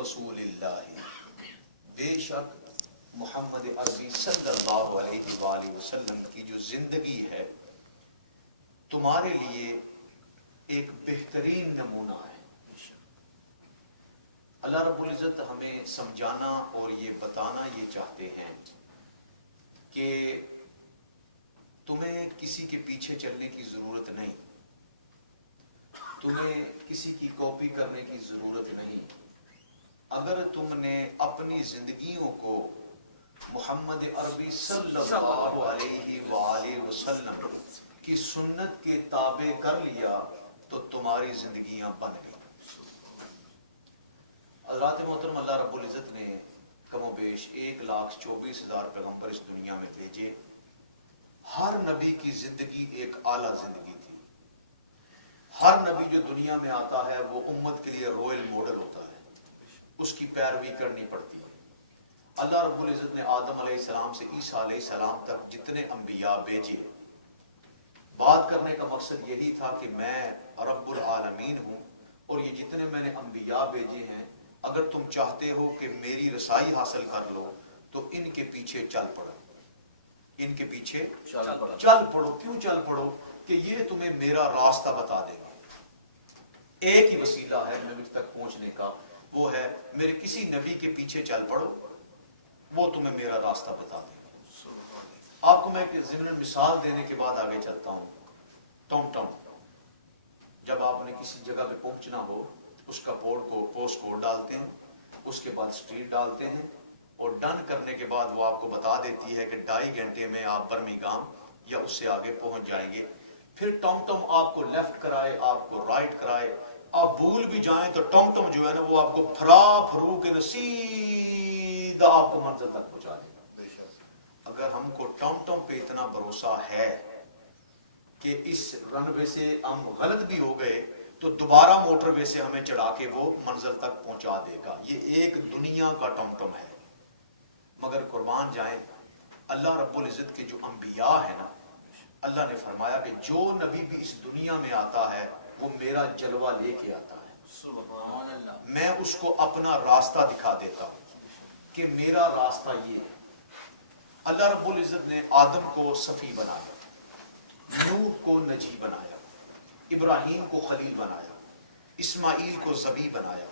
رسول اللہ، بے شک محمد عربی صلی اللہ علیہ وآلہ وسلم کی جو زندگی ہے تمہارے لیے ایک بہترین نمونہ ہے۔ اللہ رب العزت ہمیں سمجھانا اور یہ بتانا یہ چاہتے ہیں کہ تمہیں کسی کے پیچھے چلنے کی ضرورت نہیں، تمہیں کسی کی کاپی کرنے کی ضرورت نہیں۔ اگر تم نے اپنی زندگیوں کو محمد عربی صلی اللہ علیہ وآلہ وسلم کی سنت کے تابع کر لیا تو تمہاری زندگیاں بن گئی۔ حضرات محترم، اللہ رب العزت نے کم و بیش 1,24,000 پیغمبر اس دنیا میں بھیجے۔ ہر نبی کی زندگی ایک اعلیٰ زندگی تھی۔ ہر نبی جو دنیا میں آتا ہے وہ امت کے لیے رول ماڈل ہوتا ہے، اس کی پیروی کرنی پڑتی ہے۔ اللہ رب العزت نے آدم علیہ السلام سے عیسیٰ علیہ السلام تک جتنے انبیاء بھیجے، بات کرنے کا مقصد یہی تھا کہ میں رب العالمین ہوں اور یہ جتنے میں نے انبیاء بھیجے ہیں، اگر تم چاہتے ہو کہ میری رسائی حاصل کر لو تو ان کے پیچھے چل پڑو، ان کے پیچھے چل پڑو۔ کیوں چل پڑو؟ کہ یہ تمہیں میرا راستہ بتا دے گا۔ ایک ہی وسیلہ ہے مجھ تک پہنچنے کا، وہ ہے میرے کسی نبی کے پیچھے چل پڑو، وہ تمہیں میرا راستہ بتا دے گا۔ آپ کو میں ایک ضمن مثال دینے کے بعد آگے چلتا ہوں۔ ٹم ٹم، جب آپ نے کسی جگہ پہ پہنچنا ہو، اس کا پوسٹ کوڈ ڈالتے ہیں، اس کے بعد اسٹریٹ ڈالتے ہیں، اور ڈن کرنے کے بعد وہ آپ کو بتا دیتی ہے کہ 2.5 گھنٹے میں آپ برمنگھم یا اس سے آگے پہنچ جائیں گے۔ پھر ٹم ٹم آپ کو لیفٹ کرائے، آپ کو رائٹ کرائے، آپ بھول بھی جائیں تو ٹم ٹم جو ہے نا وہ آپ کو پھرو کے سیدھا آپ کو منزل تک پہنچا دے گا۔ اگر ہم کو ٹم ٹم پہ اتنا بھروسہ ہے کہ اس رن وے سے ہم غلط بھی ہو گئے تو دوبارہ موٹر وے سے ہمیں چڑھا کے وہ منزل تک پہنچا دے گا، یہ ایک دنیا کا ٹم ٹم ہے۔ مگر قربان جائیں، اللہ رب العزت کے جو انبیاء ہیں نا، اللہ نے فرمایا کہ جو نبی بھی اس دنیا میں آتا ہے وہ میرا جلوہ لے کے آتا ہے، سبحان اللہ، میں اس کو اپنا راستہ دکھا دیتا ہوں کہ میرا راستہ یہ ہے۔ اللہ رب العزت نے آدم کو صفی بنایا، نوح کو نجی بنایا، ابراہیم کو خلیل بنایا، اسماعیل کو ذبیح بنایا،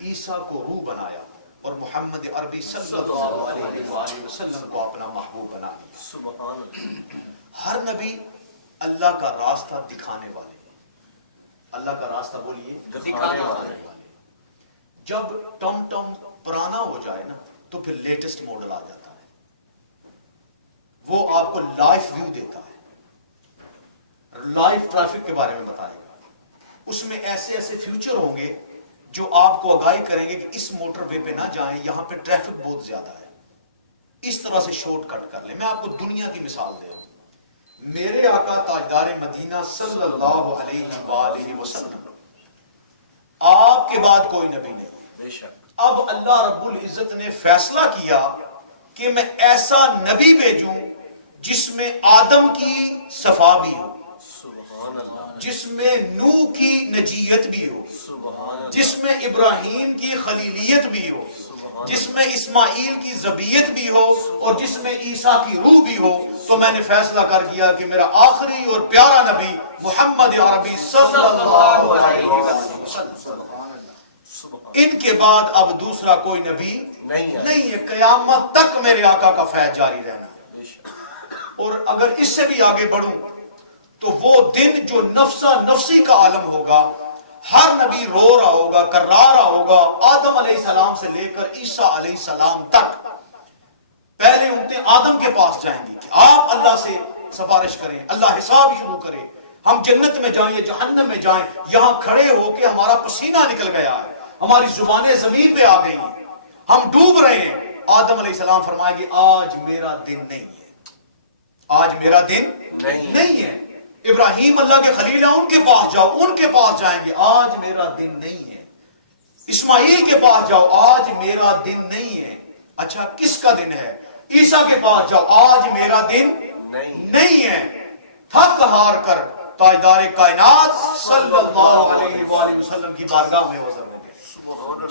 عیسیٰ کو روح بنایا، اور محمد عربی صلی اللہ علیہ وآلہ وسلم کو اپنا محبوب بنا لیا۔ سبحان اللہ۔ ہر نبی اللہ کا راستہ دکھانے والے، اللہ کا راستہ بولیے دکھانے والے۔ جب ٹم ٹم پرانا ہو جائے نا تو پھر لیٹسٹ ماڈل آ جاتا ہے، وہ آپ کو لائف ویو دیتا ہے، لائف ٹریفک کے بارے میں بتائے گا، اس میں ایسے ایسے فیوچر ہوں گے جو آپ کو آگاہی کریں گے کہ اس موٹر وے پہ نہ جائیں، یہاں پہ ٹریفک بہت زیادہ ہے، اس طرح سے شارٹ کٹ کر لیں۔ میں آپ کو دنیا کی مثال دے رہا ہوں۔ میرے آقا تاجدار مدینہ صلی اللہ علیہ وآلہ وسلم، آپ کے بعد کوئی نبی نہیں۔ بے شک اب اللہ رب العزت نے فیصلہ کیا کہ میں ایسا نبی بھیجوں جس میں آدم کی صفا بھی ہو، جس میں نوح کی نجیت بھی ہو، جس میں ابراہیم کی خلیلیت بھی ہو، جس میں اسماعیل کی ذبیحت بھی ہو، اور جس میں عیسیٰ کی روح بھی ہو۔ تو میں نے فیصلہ کر دیا کہ میرا آخری اور پیارا نبی محمد عربی صلی اللہ علیہ وسلم، ان کے بعد اب دوسرا کوئی نبی نہیں ہے، قیامت تک میرے آقا کا فیض جاری رہنا ہے۔ اور اگر اس سے بھی آگے بڑھوں تو وہ دن جو نفسا نفسی کا عالم ہوگا، ہر نبی رو رہا ہوگا، کرا رہا ہوگا، آدم علیہ السلام سے لے کر عیسیٰ علیہ السلام تک پہلے امتیں آدم کے پاس جائیں گی کہ آپ اللہ سے سفارش کریں، اللہ حساب شروع کرے، ہم جنت میں جائیں یا جہنم میں جائیں، یہاں کھڑے ہو کے ہمارا پسینہ نکل گیا ہے، ہماری زبانیں زمین پہ آ گئی ہیں، ہم ڈوب رہے ہیں۔ آدم علیہ السلام فرمائیں گے آج میرا دن نہیں ہے، آج میرا دن نہیں ہے۔ ابراہیم اللہ کے خلیل ہیں، ان کے پاس جاؤ، ان کے پاس جائیں گے، آج میرا دن نہیں ہے۔ اسماعیل کے پاس جاؤ، آج میرا دن نہیں ہے۔ اچھا کس کا دن ہے؟ عیسیٰ کے پاس جاؤ، آج میرا دن نہیں ہے۔ تھک ہار کر تاجدار کائنات صلی اللہ علیہ وآلہ وسلم کی بارگاہ میں حاضر ہو گئے۔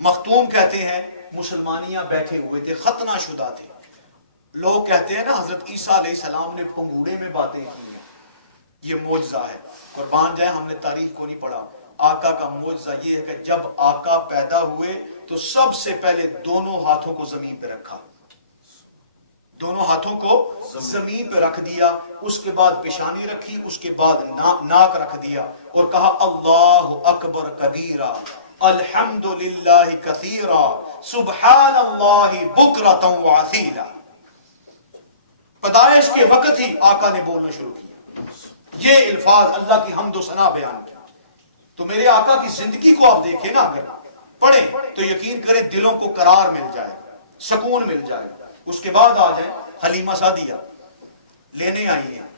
مختوم کہتے ہیں مسلمانیاں بیٹھے ہوئے تھے، ختنہ شدہ تھے. لوگ کہتے ہیں نا حضرت عیسیٰ علیہ السلام نے پنگوڑے میں باتیں کی ہیں، یہ معجزہ ہے. قربان جائیں ہم نے تاریخ کو نہیں پڑھا. آقا کا معجزہ یہ ہے کہ جب آقا پیدا ہوئے تو سب سے پہلے دونوں ہاتھوں کو زمین پہ رکھا، دونوں ہاتھوں کو زمین پہ رکھ دیا، اس کے بعد پیشانی رکھی، اس کے بعد ناک رکھ دیا اور کہا اللہ اکبر کبیرہ الحمدللہ کثیرا سبحان اللہ بکرۃ وعصیلا. پیدائش کے وقت ہی آقا نے بولنا شروع کیا، یہ الفاظ اللہ کی حمد و ثنا بیان کیا. تو میرے آقا کی زندگی کو آپ دیکھیں نا، اگر پڑھیں تو یقین کریں دلوں کو قرار مل جائے، سکون مل جائے. اس کے بعد آ جائیں حلیمہ سعدیہ لینے آئی ہیں،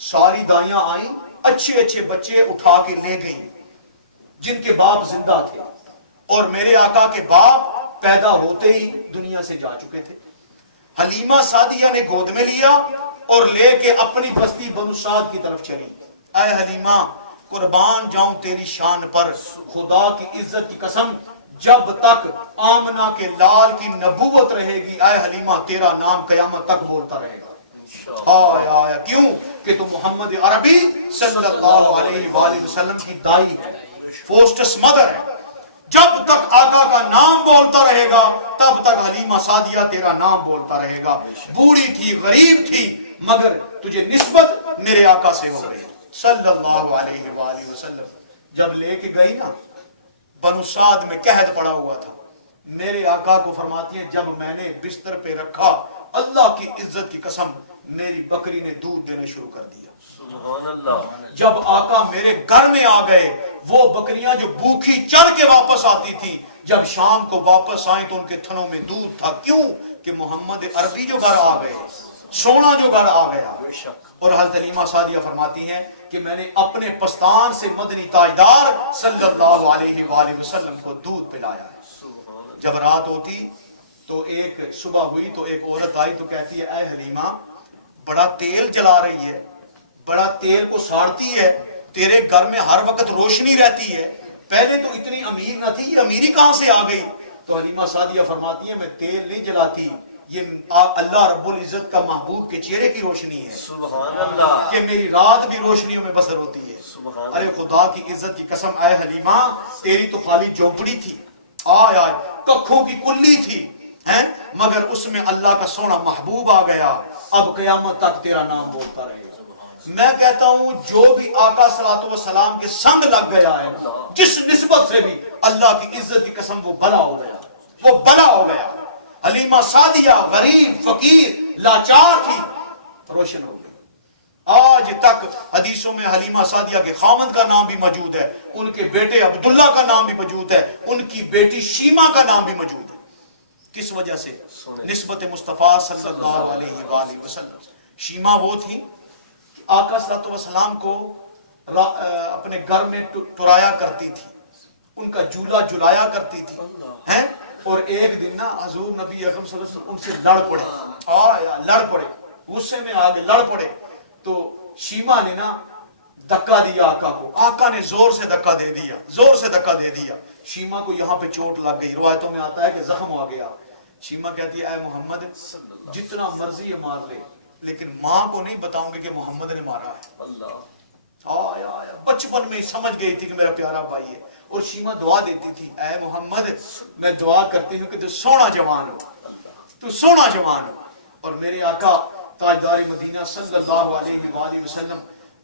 ساری دائیاں آئیں، اچھے اچھے بچے اٹھا کے لے گئیں جن کے باپ زندہ تھے، اور میرے آقا کے باپ پیدا ہوتے ہی دنیا سے جا چکے تھے. حلیمہ سعدیہ نے گود میں لیا اور لے کے اپنی بستی بنو سعد کی طرف چلی. اے حلیمہ قربان جاؤں تیری شان پر، خدا کی عزت کی قسم جب تک آمنہ کے لال کی نبوت رہے گی اے حلیمہ تیرا نام قیامت تک بولتا رہے گا. آیا کیوں کہ تو محمد عربی صلی اللہ علیہ وآلہ وسلم کی دائی ہے، فوسٹس مدر ہے. جب تک آقا کا نام بولتا رہے گا تب تک حلیمہ سعدیہ تیرا نام بولتا رہے گا. بوڑھی تھی، غریب تھی، مگر تجھے نسبت میرے آقا سے ہو رہی صلی اللہ علیہ وآلہ وسلم. جب لے کے گئی نا بنو سعد میں قحط پڑا ہوا تھا، میرے آقا کو فرماتی ہیں جب میں نے بستر پہ رکھا اللہ کی عزت کی قسم میری بکری نے دودھ دینا شروع کر دیا. سبحان اللہ. جب آقا میرے گھر میں آ گئے، وہ بکریاں جو بھوکی چر کے واپس آتی تھی جب شام کو واپس آئیں تو ان کے تھنوں میں دودھ تھا. کیوں کہ محمد عربی جو گھر آ گئے، سونا جو گھر آ گیا. اور حضرت حلیمہ سعدیہ فرماتی ہیں کہ میں نے اپنے پستان سے مدنی تاجدار صلی اللہ علیہ وآلہ وسلم کو دودھ پلایا ہے. جب رات ہوتی تو ایک صبح ہوئی تو ایک عورت آئی تو کہتی ہے اے حلیمہ بڑا تیل جلا رہی ہے، بڑا تیل کو ساڑتی ہے، تیرے گھر میں ہر وقت روشنی رہتی ہے، پہلے تو اتنی امیر نہ تھی، یہ امیری کہاں سے آ گئی؟ تو حلیمہ سعدیہ فرماتی ہے میں تیل نہیں جلاتی، یہ اللہ رب العزت کا محبوب کے چہرے کی روشنی ہے. سبحان اللہ. کہ میری رات بھی روشنیوں میں بسر ہوتی ہے. ارے خدا کی عزت کی قسم اے حلیمہ تیری تو خالی جھونپڑی تھی، آئے ککھوں کی کلی تھی ہیں، مگر اس میں اللہ کا سونا محبوب آ گیا. اب قیامت تک تیرا نام بولتا رہے. میں کہتا ہوں جو بھی آقا صلی اللہ علیہ وسلم کے سنگ لگ گیا ہے جس نسبت سے بھی اللہ کی عزت کی قسم وہ بلا ہو گیا، وہ بلا ہو گیا. حلیمہ سعدیہ غریب فقیر لاچار تھی، روشن ہو گئی. آج تک حدیثوں میں حلیمہ سعدیہ کے خامند کا نام بھی موجود ہے، ان کے بیٹے عبداللہ کا نام بھی موجود ہے، ان کی بیٹی شیمہ کا نام بھی موجود ہے. کس وجہ سے؟ نسبت مصطفیٰ صلی اللہ علیہ وآلہ وسلم. شیمہ وہ تھی آقا صلی اللہ علیہ وسلم کو اپنے گھر میں ٹرایا کرتی تھی، ان کا جھولا جھلایا کرتی تھی ہیں. اور ایک دن نا حضور نبی اکرم صلی اللہ علیہ وسلم ان سے لڑ پڑے، لڑ پڑے، غصے میں آگے لڑ پڑے. تو شیمہ نے نا دھکا دیا آقا کو، آقا نے زور سے دھکا دے دیا، زور سے دھکا دے دیا. شیمہ کو یہاں پہ چوٹ لگ گئی، روایتوں میں آتا ہے کہ زخم آ گیا. شیمہ کہتی ہے اے محمد جتنا مرضی یہ مار لے لیکن ماں کو نہیں بتاؤں گے کہ محمد نے مارا ہے. اللہ بچپن میں سمجھ گئی تھی کہ میرا پیارا بھائی ہے. اور شیمہ دعا دیتی تھی اے محمد میں دعا کرتی ہوں کہ تو سونا جوان ہو، تو سونا جوان ہو. اور میرے آقا تاجدار مدینہ صلی اللہ علیہ وآلہ وسلم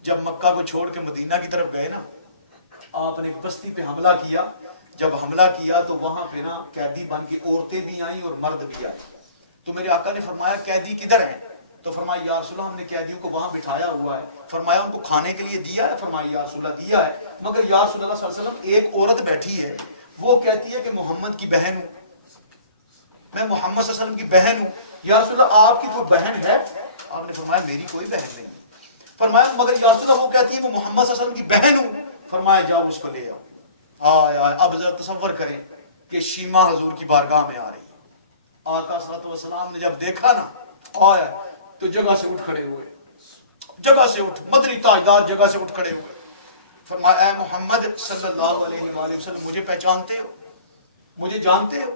جب مکہ کو چھوڑ کے مدینہ کی طرف گئے نا، آپ نے بستی پہ حملہ کیا. جب حملہ کیا تو وہاں پہ نا قیدی بن کے عورتیں بھی آئیں اور مرد بھی آئے. تو میرے آقا نے فرمایا قیدی کدھر ہیں؟ تو فرمایا یا رسول اللہ ہم نے قیدیوں کو وہاں بٹھایا ہوا ہے. فرمایا ان کو کھانے کے لیے دیا ہے؟ فرمایا یا رسول اللہ دیا ہے. مگر یا رسول اللہ صلی اللہ علیہ وسلم ایک عورت بیٹھی ہے وہ کہتی ہے کہ محمد کی بہن ہوں، میں محمد صلی اللہ علیہ وسلم کی بہن ہوں. یا رسول اللہ آپ کی کوئی بہن ہے؟ آپ نے فرمایا میری کوئی بہن نہیں. فرمایا مگر یا رسول اللہ وہ کہتی ہے وہ محمد صلی اللہ علیہ وسلم کی بہن ہوں. فرمایا جاؤ اس کو لے آؤ. اب ذرا تصور کریں کہ شیمہ حضور کی بارگاہ میں آ رہی ہے. آقا صلی اللہ علیہ وسلم نے جب دیکھا نا آیا تو جگہ سے اٹھ کھڑے ہوئے، جگہ سے اٹھ، مدنی تاجدار جگہ سے اٹھ کھڑے ہوئے. فرمایا اے محمد صلی اللہ علیہ وآلہ وسلم مجھے پہچانتے ہو؟ مجھے جانتے ہو؟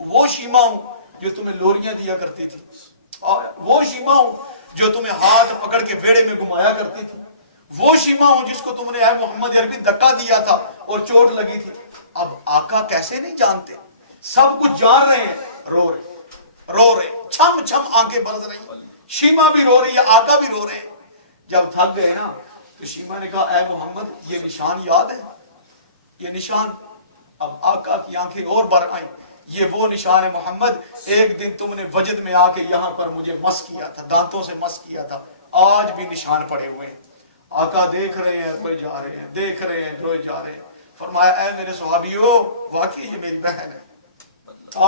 وہ شیما ہوں جو تمہیں لوریاں دیا کرتی تھی، وہ شیما ہوں جو تمہیں ہاتھ پکڑ کے بیڑے میں گھمایا کرتی تھی، وہ شیما ہوں جس کو تم نے اے محمد عربی دھکا دیا تھا اور چوٹ لگی تھی۔ اب آقا کیسے نہیں جانتے؟ سب کچھ جان رہے ہیں، رو رہے چھم چھم آنکھیں برس رہی، شیما بھی رو رہی ہے، آقا بھی رو رہے ہیں۔ جب تھک گئے نا تو شیما نے کہا اے محمد یہ نشان یاد ہے؟ یہ نشان؟ اب آقا کی آنکھیں اور بر آئیں، یہ وہ نشان ہے محمد، ایک دن تم نے وجد میں آ کے یہاں پر مجھے مس کیا تھا، دانتوں سے مس کیا تھا، آج بھی نشان پڑے ہوئے ہیں۔ آقا دیکھ رہے ہیں، روئے جا رہے ہیں، دیکھ رہے ہیں، روئے جا رہے ہیں۔ فرمایا اے میرے صحابیو، واقعی یہ میری بہن ہے،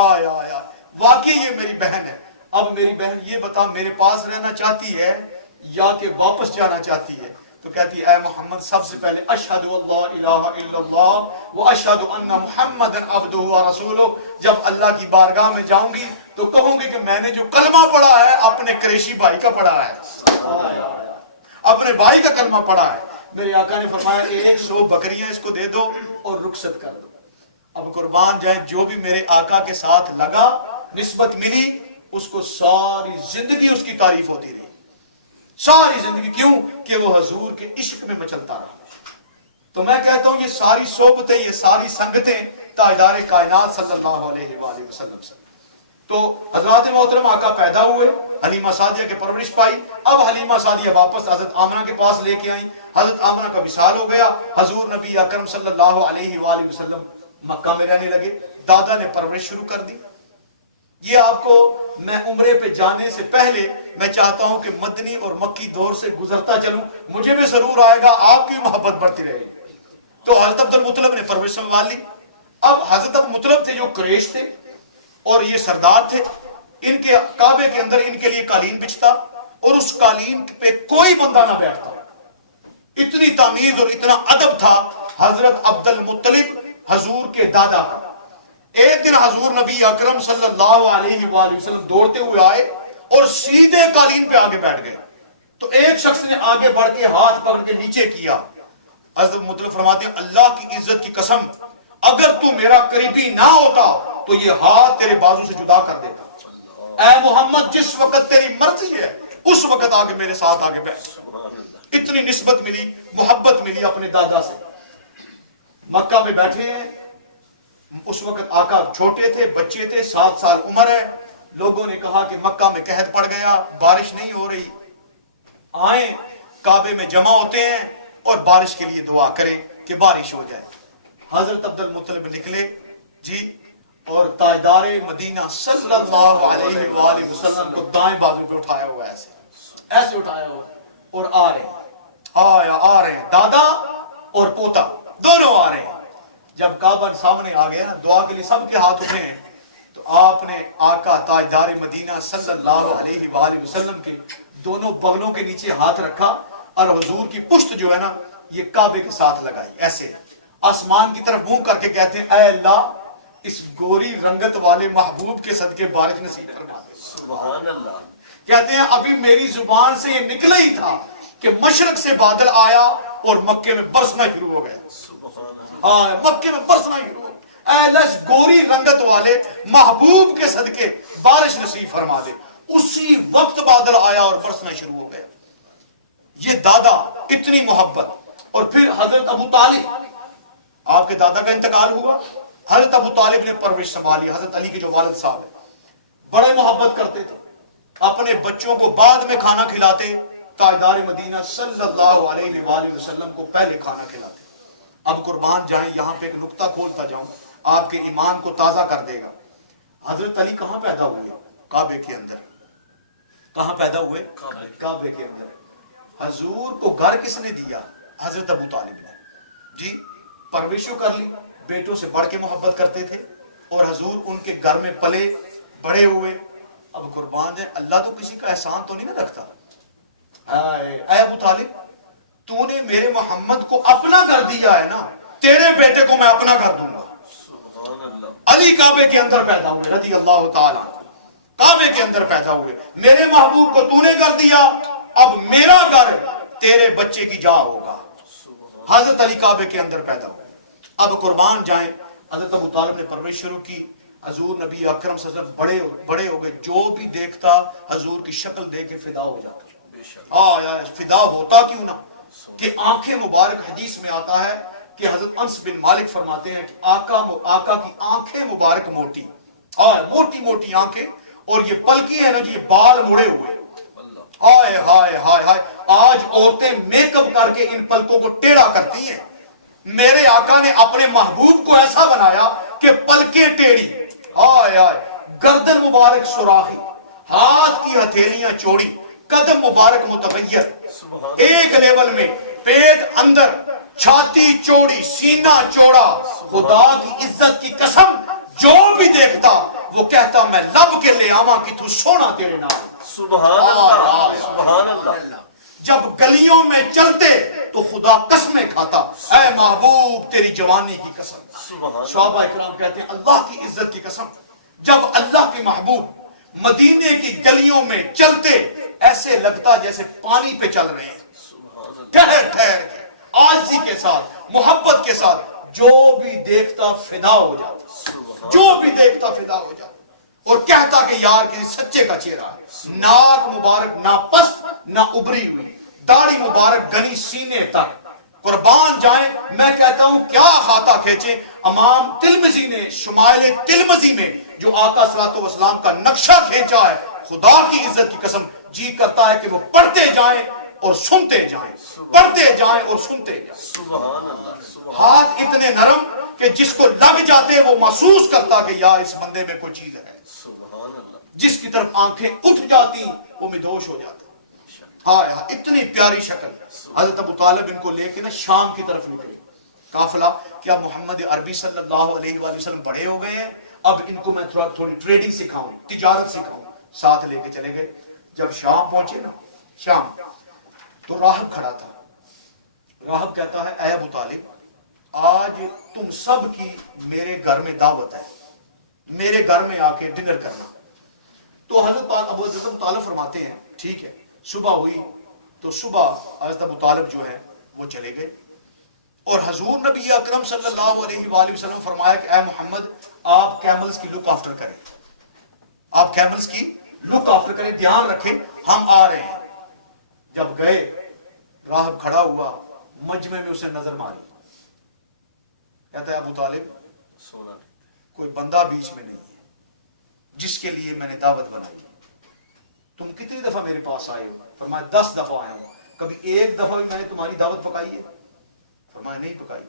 آیا واقعی یہ میری بہن ہے۔ اب میری بہن یہ بتا میرے پاس رہنا چاہتی ہے یا کہ واپس جانا چاہتی ہے؟ تو کہتی ہے اے محمد سب سے پہلے اشہد اللہ الہ الا اللہ و اشہد ان محمد عبدہ و رسولہ، جب اللہ کی بارگاہ میں جاؤں گی تو کہوں گی کہ میں نے جو کلمہ پڑھا ہے اپنے قریشی بھائی کا پڑھا ہے، اپنے بھائی کا کلمہ پڑھا ہے۔ میرے آقا نے فرمایا 100 بکریاں اس کو دے دو اور رخصت کر دو۔ اب قربان جائیں جو بھی میرے آقا کے ساتھ لگا، نسبت ملی، اس کو ساری زندگی اس کی تعریف ہوتی رہی، ساری زندگی۔ کیوں کہ وہ حضور کے عشق میں مچلتا رہا۔ تو میں کہتا ہوں یہ ساری صحبتیں، یہ ساری سنگتیں تاجدار کائنات صلی اللہ علیہ وآلہ وسلم سے۔ تو حضرات محترم آقا پیدا ہوئے، حلیمہ سعدیہ کے پرورش پائی۔ اب حلیمہ سعدیہ واپس حضرت آمنہ کے پاس لے کے آئیں، حضرت آمنہ کا وصال ہو گیا، حضور نبی اکرم صلی اللہ علیہ وآلہ وسلم مکہ میں رہنے لگے۔ دادا نے پرورش شروع کر دی۔ یہ آپ کو میں عمرے پہ جانے سے پہلے میں چاہتا ہوں کہ مدنی اور مکی دور سے گزرتا چلوں، مجھے بھی ضرور آئے گا، آپ کی محبت بڑھتی رہے گی۔ تو حضرت عبد المطلب نے پرورش سنبھال لی۔ اب حضرت عبد المطلب تھے جو قریش تھے اور یہ سردار تھے، ان کے کعبے کے اندر ان کے لیے قالین بچھتا اور اس قالین پہ کوئی بندہ نہ بیٹھتا۔ اتنی تمیز اور اتنا ادب تھا حضرت عبد المطلب حضور کے دادا کا۔ ایک دن حضور نبی اکرم صلی اللہ علیہ وآلہ وسلم دوڑتے ہوئے آئے اور سیدھے قالین پہ آگے بیٹھ گئے۔ تو ایک شخص نے آگے بڑھ کے ہاتھ پکڑ کے نیچے کیا۔ حضرت مطلب فرماتے ہیں اللہ کی عزت کی قسم اگر تو میرا قریبی نہ ہوتا تو یہ ہاتھ تیرے بازو سے جدا کر دیتا۔ اے محمد جس وقت تیری مرضی ہے اس وقت آگے میرے ساتھ آگے بیٹھ۔ اتنی نسبت ملی، محبت ملی اپنے دادا سے۔ مکہ میں بیٹھے ہیں، اس وقت آقا چھوٹے تھے، بچے تھے، 7 سال عمر ہے۔ لوگوں نے کہا کہ مکہ میں قحط پڑ گیا، بارش نہیں ہو رہی، آئیں کعبے میں جمع ہوتے ہیں اور بارش کے لیے دعا کریں کہ بارش ہو جائے۔ حضرت عبد المطلب نکلے جی، اور تاجدار مدینہ صلی اللہ علیہ وآلہ وسلم کو دائیں بازو پہ اٹھایا ہوا ہے، ایسے اٹھایا ہوا، اور آ رہے ہیں دادا اور پوتا دونوں آ رہے ہیں۔ جب کعبہ سامنے آ گیا نا، دعا کے لیے سب کے ہاتھ اٹھے ہیں، تو آپ نے آقا تاجدار مدینہ صلی اللہ علیہ وآلہ وسلم کے دونوں بغلوں کے نیچے ہاتھ رکھا اور حضور کی پشت جو ہے نا یہ کعبے کے ساتھ لگائی، ایسے آسمان کی طرف منہ کر کے کہتے ہیں اے اللہ اس گوری رنگت والے محبوب کے صدقے بارش نصیب فرما دے۔ سبحان اللہ۔ کہتے ہیں ابھی میری زبان سے یہ نکلا ہی تھا کہ مشرق سے بادل آیا اور مکے میں برسنا شروع ہو گیا۔ مکے میں برسنا شروع ہو گیا۔ اے اللہ اس گوری رنگت والے محبوب کے صدقے بارش نصیب فرما دے۔ اسی وقت بادل آیا اور برسنا شروع ہو گیا۔ یہ دادا اتنی محبت۔ اور پھر حضرت ابو طالب، آپ کے دادا کا انتقال ہوا، حضرت ابو طالب نے پرورش سنبھالی، حضرت علی کے جو والد صاحب ہیں، بڑے محبت کرتے تھے، اپنے بچوں کو بعد میں کھانا کھلاتے، تاجدار مدینہ صلی اللہ علیہ وآلہ وسلم کو پہلے کھانا کھلاتے۔ اب قربان جائیں یہاں پہ ایک نقطہ کھولتا جاؤں، آپ کے ایمان کو تازہ کر دے گا۔ حضرت علی کہاں پیدا ہوئے؟ کعبے کے اندر۔ کہاں پیدا ہوئے؟ کعبے کے اندر۔ حضور کو گھر کس نے دیا؟ حضرت ابو طالب نے جی، پرورشوں کر لی، بیٹوں سے بڑھ کے محبت کرتے تھے، اور حضور ان کے گھر میں پلے بڑے ہوئے۔ اب قربان ہے اللہ تو کسی کا احسان تو نہیں نہ رکھتا۔ اے ابو طالب تو نے میرے محمد کو اپنا گھر دیا ہے نا، تیرے بیٹے کو میں اپنا گھر دوں گا۔ علی کعبے کے اندر پیدا ہوئے رضی اللہ تعالیٰ، کعبے کے اندر پیدا ہوئے، میرے محبوب کو تو نے گھر دیا، اب میرا گھر تیرے بچے کی جا ہوگا۔ حضرت علی کعبے کے اندر پیدا ہوئے۔ اب قربان جائیں حضرت ابو طالب نے پرورش شروع کی. حضور نبی اکرم صلی اللہ علیہ وسلم بڑے ہو گئے. جو بھی دیکھتا حضور کی شکل دیکھ کے فدا ہو جاتا. فدا ہوتا کیوں نہ کہ آنکھیں مبارک، حدیث میں آتا ہے کہ حضرت انس بن مالک فرماتے ہیں کہ آقا کی آنکھیں مبارک موٹی، موٹی موٹی آنکھیں، اور یہ پلکی ہے نا جی، یہ بال مڑے ہوئے. ہائے ہائے ہائے ہائے، آج عورتیں میک اپ کر کے ان پلکوں کو ٹیڑھا کرتی ہیں. میرے آقا نے اپنے محبوب کو ایسا بنایا کہ پلکیں ٹیڑھی، ہائے ہائے، گردن مبارک سوراخی، ہاتھ کی ہتھیلیاں چوڑی، قدم مبارک متغیر، ایک لیول میں پیٹ اندر، چھاتی چوڑی، سینہ چوڑا. خدا کی عزت کی قسم جو بھی دیکھتا وہ کہتا میں لب کے لے آواں کہ تو سونا تیرے نام. سبحان اللہ سبحان اللہ. جب گلیوں میں چلتے تو خدا قسمیں کھاتا، اے محبوب تیری جوانی کی قسم. صحابہ اکرام کہتے ہیں اللہ کی عزت کی قسم، جب اللہ کے محبوب مدینے کی گلیوں میں چلتے ایسے لگتا جیسے پانی پہ چل رہے ہیں، ٹھہر ٹھہر کے، آلسی کے ساتھ، محبت کے ساتھ. جو بھی دیکھتا فدا ہو جاتا، جو بھی دیکھتا فدا ہو جاتا، اور کہتا کہ یار کسی سچے کا چہرہ ہے. ناک مبارک نہ پست نہ ابری ہوئی، داڑھی مبارک گنی سینے تک. قربان جائیں، میں کہتا ہوں کیا ہاتھا کھینچے. امام تلمذی نے شمائل تلمذی میں جو آقا صلی اللہ علیہ وسلم کا نقشہ کھینچا ہے، خدا کی عزت کی قسم جی کرتا ہے کہ وہ پڑھتے جائیں اور سنتے جائیں، پڑھتے جائیں اور سنتے جائیں. سبحان اللہ. ہاتھ اتنے نرم کہ جس کو لگ جاتے وہ محسوس کرتا کہ یار اس بندے میں کوئی چیز ہے. جس کی طرف آنکھیں اٹھ جاتی وہ مدہوش ہو جاتا. ہائے ہائے، اتنی پیاری شکل. حضرت ابو طالب ان کو لے کے نا شام کی طرف نکلے قافلہ. کیا محمد عربی صلی اللہ علیہ وآلہ وسلم بڑے ہو گئے ہیں، اب ان کو میں تھوڑی ٹریڈنگ سکھاؤں، تجارت سکھاؤں. ساتھ لے کے چلے گئے. جب شام پہنچے نا، شام، تو راہب کھڑا تھا. راہب کہتا ہے اے ابو طالب، آج تم سب کی میرے گھر میں دعوت ہے، میرے گھر میں آ کے ڈنر کرنا. تو حضرت ابو طالب فرماتے ہیں ٹھیک ہے. صبح ہوئی تو صبح حضرت ابو طالب جو ہے وہ چلے گئے، اور حضور نبی اکرم صلی اللہ علیہ وآلہ وسلم فرمایا کہ اے محمد آپ کیملز کی لک آفٹر کریں، آپ کیملز کی لک آفٹر کریں، دھیان رکھیں ہم آ رہے ہیں. جب گئے راہب کھڑا ہوا، مجمع میں اسے نظر ماری. کہتا ہے ابو طالب کوئی بندہ بیچ میں نہیں ہے جس کے لیے میں نے دعوت بنائی. تم کتنی دفعہ میرے پاس آئے ہو؟ فرمایا 10 دفعہ آیا ہوں. کبھی ایک دفعہ بھی میں نے تمہاری دعوت پکائی ہے؟ فرمایا نہیں پکائی.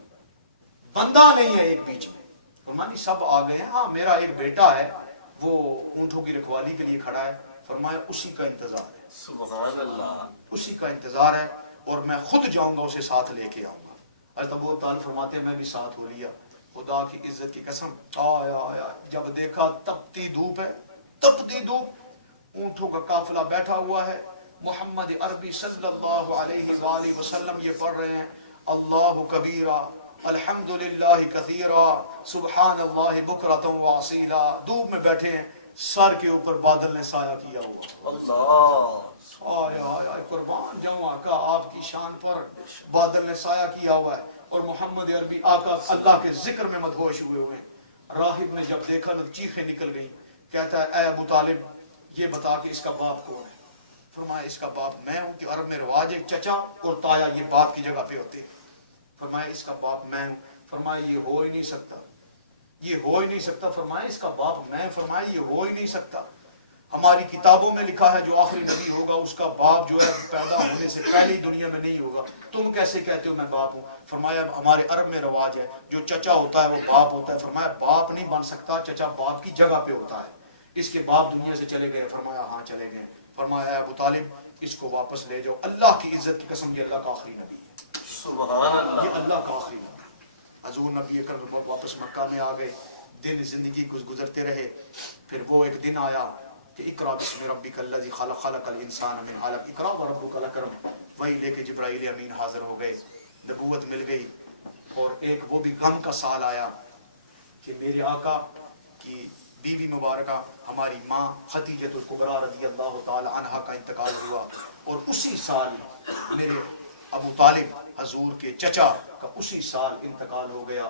بندہ نہیں ہے ایک بیچ میں؟ فرمایا نہیں سب آ گئے ہیں. ہاں میرا ایک بیٹا ہے وہ اونٹوں کی رکھوالی کے لیے کھڑا ہے. فرمایا اسی کا انتظار ہے. سبحان اللہ. اسی کا انتظار ہے اور میں خود جاؤں گا اسے ساتھ لے کے آؤں گا. حضرت ابو طالب فرماتے ہیں میں بھی ساتھ ہو لیا. خدا کی عزت کی قسم آیا جب دیکھا تپتی دھوپ ہے، تپتی دھوپ، اونٹوں کا قافلہ بیٹھا ہوا ہے. محمد عربی صلی اللہ علیہ وآلہ وسلم یہ پڑھ رہے ہیں اللہ کبیرہ الحمدللہ کثیرہ سبحان اللہ بکرۃ واصیلا. دھوپ میں بیٹھے ہیں، سر کے اوپر بادل نے سایہ کیا ہوا. اللہ قربان جاؤں آقا آپ کی شان پر بادل نے سایہ کیا ہوا ہے اور محمد عربی آقا اللہ کے ذکر میں مدہوش ہوئے ہوئے ہیں. راہب نے جب دیکھا تو چیخیں نکل گئیں. کہتا ہے اے ابو طالب یہ بتا کہ اس کا باپ کون ہے؟ فرمایا اس کا باپ میں ہوں. کہ عرب میں رواج ہے چچا اور تایا یہ باپ کی جگہ پہ ہوتے ہیں. فرمایا اس کا باپ میں ہوں. فرمایا یہ ہو ہی نہیں سکتا، یہ ہو ہی نہیں سکتا. فرمایا اس کا باپ میں. فرمایا یہ ہو ہی نہیں سکتا. ہماری کتابوں میں لکھا ہے جو آخری نبی ہوگا اس کا باپ جو ہے پیدا ہونے سے پہلے دنیا میں نہیں ہوگا. تم کیسے کہتے ہو میں باپ ہوں؟ فرمایا ہمارے عرب میں رواج ہے جو چچا ہوتا ہے وہ باپ ہوتا ہے. فرمایا باپ نہیں بن سکتا، چچا باپ کی جگہ پہ ہوتا ہے. اس کے باپ دنیا سے چلے گئے؟ فرمایا ہاں چلے گئے. فرمایا ابو طالب اس کو واپس لے جاؤ. اللہ کی عزت کی قسم یہ اللہ کا آخری نبی ہے. سبحان اللہ. یہ اللہ کا آخری نبی. حضور نبی اکرم واپس مکہ میں آ گئے. دن زندگی گزرتے رہے. پھر وہ ایک دن آیا کہ اقرا بسم ربک الذی خلق خلق الانسان من علق اقرا وربک الاکرم. وہی لے کے جبرائیل امین حاضر ہو گئے، نبوت مل گئی. اور ایک وہ بھی غم کا سال آیا کہ میرے آقا کی بیوی مبارکہ ہماری ماں خدیجۃ الکبریٰ رضی اللہ تعالی عنہا کا انتقال ہوا. اور اسی سال میرے ابو طالب حضور کے چچا کا اسی سال انتقال ہو گیا.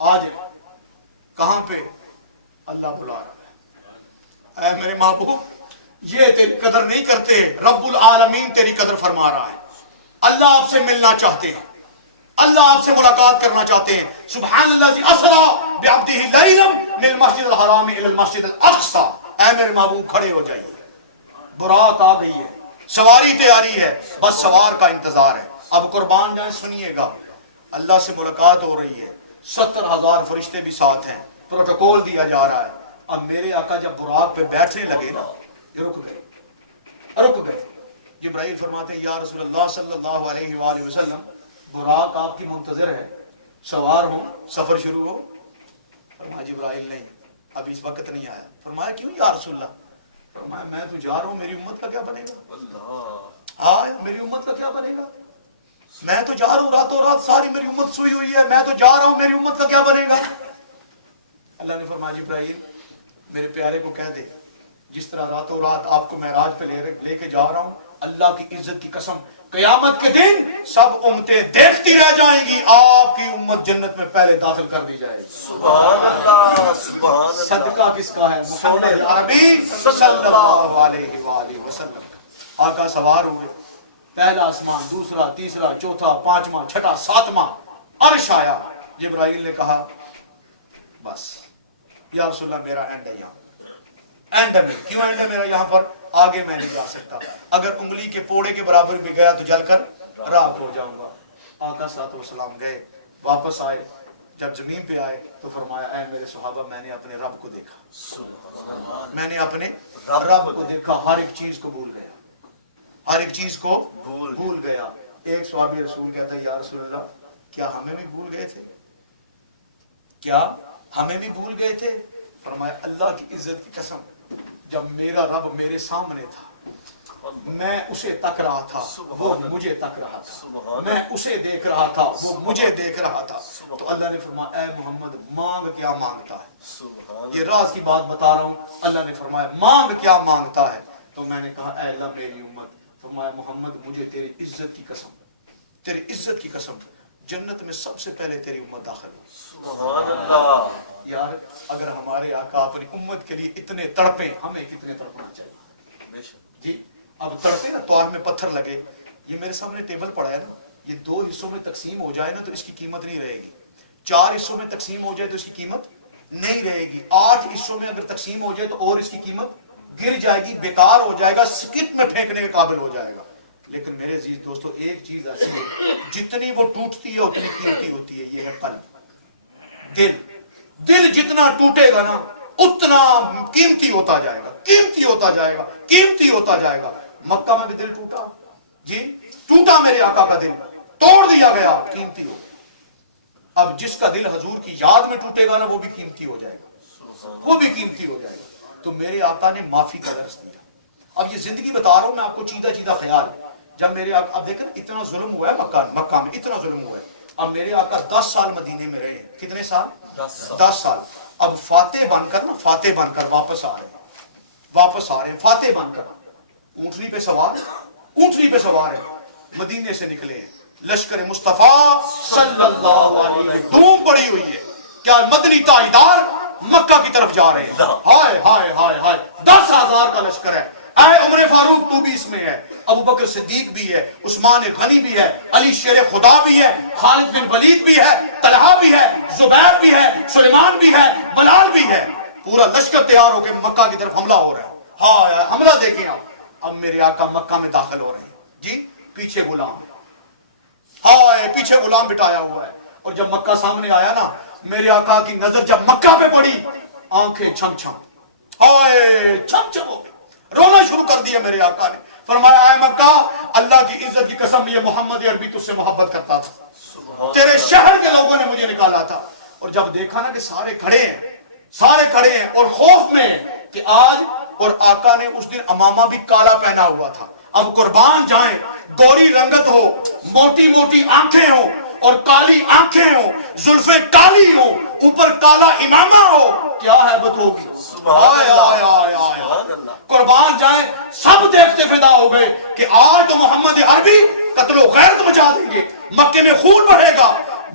آ جائے. کہاں پہ؟ اللہ بلا رہا ہے. اے میرے محبوب یہ تیری قدر نہیں کرتے، رب العالمین تیری قدر فرما رہا ہے. اللہ آپ سے ملنا چاہتے ہیں، اللہ آپ سے ملاقات کرنا چاہتے ہیں. سبحان اللہ اسرا بعبدہ لیلا من المسجد الحرام الى المسجد الاقصى. اے میرے محبوب کھڑے ہو جائیے، برات آ گئی ہے، سواری تیاری ہے، بس سوار کا انتظار ہے. اب قربان جائیں، سنیے گا، اللہ سے ملاقات ہو رہی ہے، 70,000 فرشتے بھی ساتھ ہیں، پروٹوکول دیا جا رہا ہے. اب میرے آقا جب براق پہ بیٹھنے لگے نا، یہ رک گئے. جبرائیل فرماتے ہیں یا رسول اللہ صلی اللہ علیہ وآلہ وسلم، براق آپ کی منتظر ہے، سوار ہوں، سفر شروع ہو. فرمایا جبرائیل نہیں، ابھی اس وقت نہیں آیا. فرمایا کیوں یا رسول اللہ؟ فرمایا میں تو جا رہا ہوں، میری امت کا کیا بنے گا؟ ہاں میری امت کا کیا بنے گا؟ میں تو جا رہا ہوں، راتوں رات ساری میری امت سوئی ہوئی ہے، میں تو جا رہا ہوں، میری امت کا کیا بنے گا؟ اللہ نے فرمایا جبرائیل میرے پیارے کو کہہ دے جس طرح راتوں رات آپ کو معراج پہ لے کے جا رہا ہوں، اللہ کی عزت کی قسم قیامت کے دن سب امتیں دیکھتی رہ جائیں گی، آپ کی امت جنت میں پہلے داخل کر دی جائے گی. سبحان اللہ سبحان اللہ. صدقہ کس کا ہے؟ محمد عربی صلی اللہ علیہ وآلہ وسلم. آقا سوار ہوئے، پہلا آسمان، دوسرا، تیسرا، چوتھا، پانچواں، چھٹا، ساتواں، عرش آیا. جبرائیل نے کہا بس یا رسول اللہ میرا اینڈ ہے یہاں. اینڈ ہے. کیوں اینڈ ہے میرا یہاں پر؟ آگے میں نہیں جا سکتا، اگر انگلی کے پوڑے کے برابر بھی گیا تو جل کر راکھ ہو جاؤں گا. آقا صلی اللہ علیہ وسلم گئے، واپس آئے. جب زمین پہ آئے تو فرمایا اے میرے صحابہ میں نے اپنے رب کو دیکھا، میں نے اپنے رب کو دیکھا. ہر ایک چیز کو بھول گیا، ہر ایک چیز کو بھول گیا. ایک صحابی رسول کہتا ہے یا رسول اللہ کیا ہمیں بھی بھول گئے تھے؟ کیا ہمیں بھی بھول گئے تھے؟ فرمایا اللہ کی عزت کی قسم جب میرا رب میرے سامنے تھا میں اسے تک رہا تھا، وہ مجھے تک رہا تھا، میں اسے دیکھ رہا تھا، وہ مجھے دیکھ رہا تھا. تو اللہ نے فرمایا اے محمد مانگ کیا مانگتا ہے؟ یہ راز کی بات بتا رہا ہوں. اللہ نے فرمایا مانگ کیا مانگتا ہے؟ تو میں نے کہا اے اللہ میری امت. فرمایا محمد مجھے تیری عزت کی قسم، تیری عزت کی قسم جنت میں سب سے پہلے تیری امت داخل ہو. سبحان اللہ. یار اگر ہمارے آقا اپنی امت کے لیے اتنے تڑپیں، ہمیں کتنے تڑپنا چاہیے؟ جی اب تڑپے نا، توار میں پتھر لگے. یہ میرے سامنے ٹیبل پڑا ہے نا، یہ 2 حصوں میں تقسیم ہو جائے نا تو اس کی قیمت نہیں رہے گی. 4 حصوں میں تقسیم ہو جائے تو اس کی قیمت نہیں رہے گی. 8 حصوں میں اگر تقسیم ہو جائے تو اور اس کی قیمت گر جائے گی، بیکار ہو جائے گا، سکٹ میں پھینکنے کے قابل ہو جائے گا. لیکن میرے عزیز دوستو ایک چیز ایسی ہے جتنی وہ ٹوٹتی ہے اتنی قیمتی ہوتی ہے، یہ ہے قلب. دل جتنا ٹوٹے گا نا اتنا قیمتی ہوتا جائے گا، قیمتی ہوتا جائے گا، قیمتی ہوتا جائے گا. مکہ میں بھی دل ٹوٹا، جی ٹوٹا میرے آقا کا دل، توڑ دیا گیا، قیمتی ہو. اب جس کا دل حضور کی یاد میں ٹوٹے گا نا وہ بھی قیمتی ہو جائے گا، وہ بھی قیمتی ہو جائے گا. تو میرے آقا نے معافی کا درس دیا. اب یہ زندگی بتا رہا ہوں میں آپ کو، چیدہ چیدہ خیال. جب میرے آقا، اب دیکھیں اتنا ظلم ہوا ہے مکہ میں، اتنا ظلم ہوا ہے. اب میرے آقا 10 سال مدینے میں رہے. کتنے سال؟ 10 سال. اب فاتح بن کر نا، فاتح بن کر واپس آ رہے ہیں، فاتح بن کر اونٹنی پہ سوار ہے، مدینے سے نکلے ہیں. لشکر مصطفیٰ صلی اللہ علیہ وسلم دھوم پڑی ہوئی ہے. کیا مدنی تاجدار مکہ کی طرف جا رہے ہیں. ہائے ہائے ہائے ہائے 10,000 کا لشکر ہے. اے عمر فاروق تو بھی اس میں ہے، ابو بکر صدیق بھی ہے، عثمان غنی بھی ہے، علی شیر خدا بھی ہے، خالد بن ولید بھی ہے، طلحہ بھی ہے، زبیر بھی ہے، سلیمان بھی ہے، بلال بھی ہے. پورا لشکر تیار ہو کے مکہ کی طرف حملہ ہو رہا ہے. ہاں حملہ دیکھیں آپ. اب میرے آقا مکہ میں داخل ہو رہے ہیں. جی پیچھے غلام، ہائے پیچھے غلام بٹایا ہوا ہے. اور جب مکہ سامنے آیا نا، میرے آقا کی نظر جب مکہ پہ پڑی، آنکھیں چھم چھم، ہائے چھم چھم ہو گئی. رونا شروع کر دیا میرے آقا نے. فرمایا اے مکہ اللہ کی عزت کی قسم یہ محمد عربی تجھ سے محبت کرتا تھا، تیرے شہر کے لوگوں نے مجھے نکالا تھا. اور جب دیکھا نا کہ سارے کھڑے ہیں اور خوف میں کہ آج، اور آقا نے اس دن امامہ بھی کالا پہنا ہوا تھا. اب قربان جائیں، گوری رنگت ہو، موٹی موٹی آنکھیں ہو اور کالی آنکھیں ہو، زلفیں کالی ہو، اوپر کالا امامہ ہو، کیا ہیبت ہوگی. قربان جائیں سب دیکھتے فدا ہو گئے کہ آج تو محمد عربی قتل و غیرت مچا دیں گے، مکے میں خون بہے گا.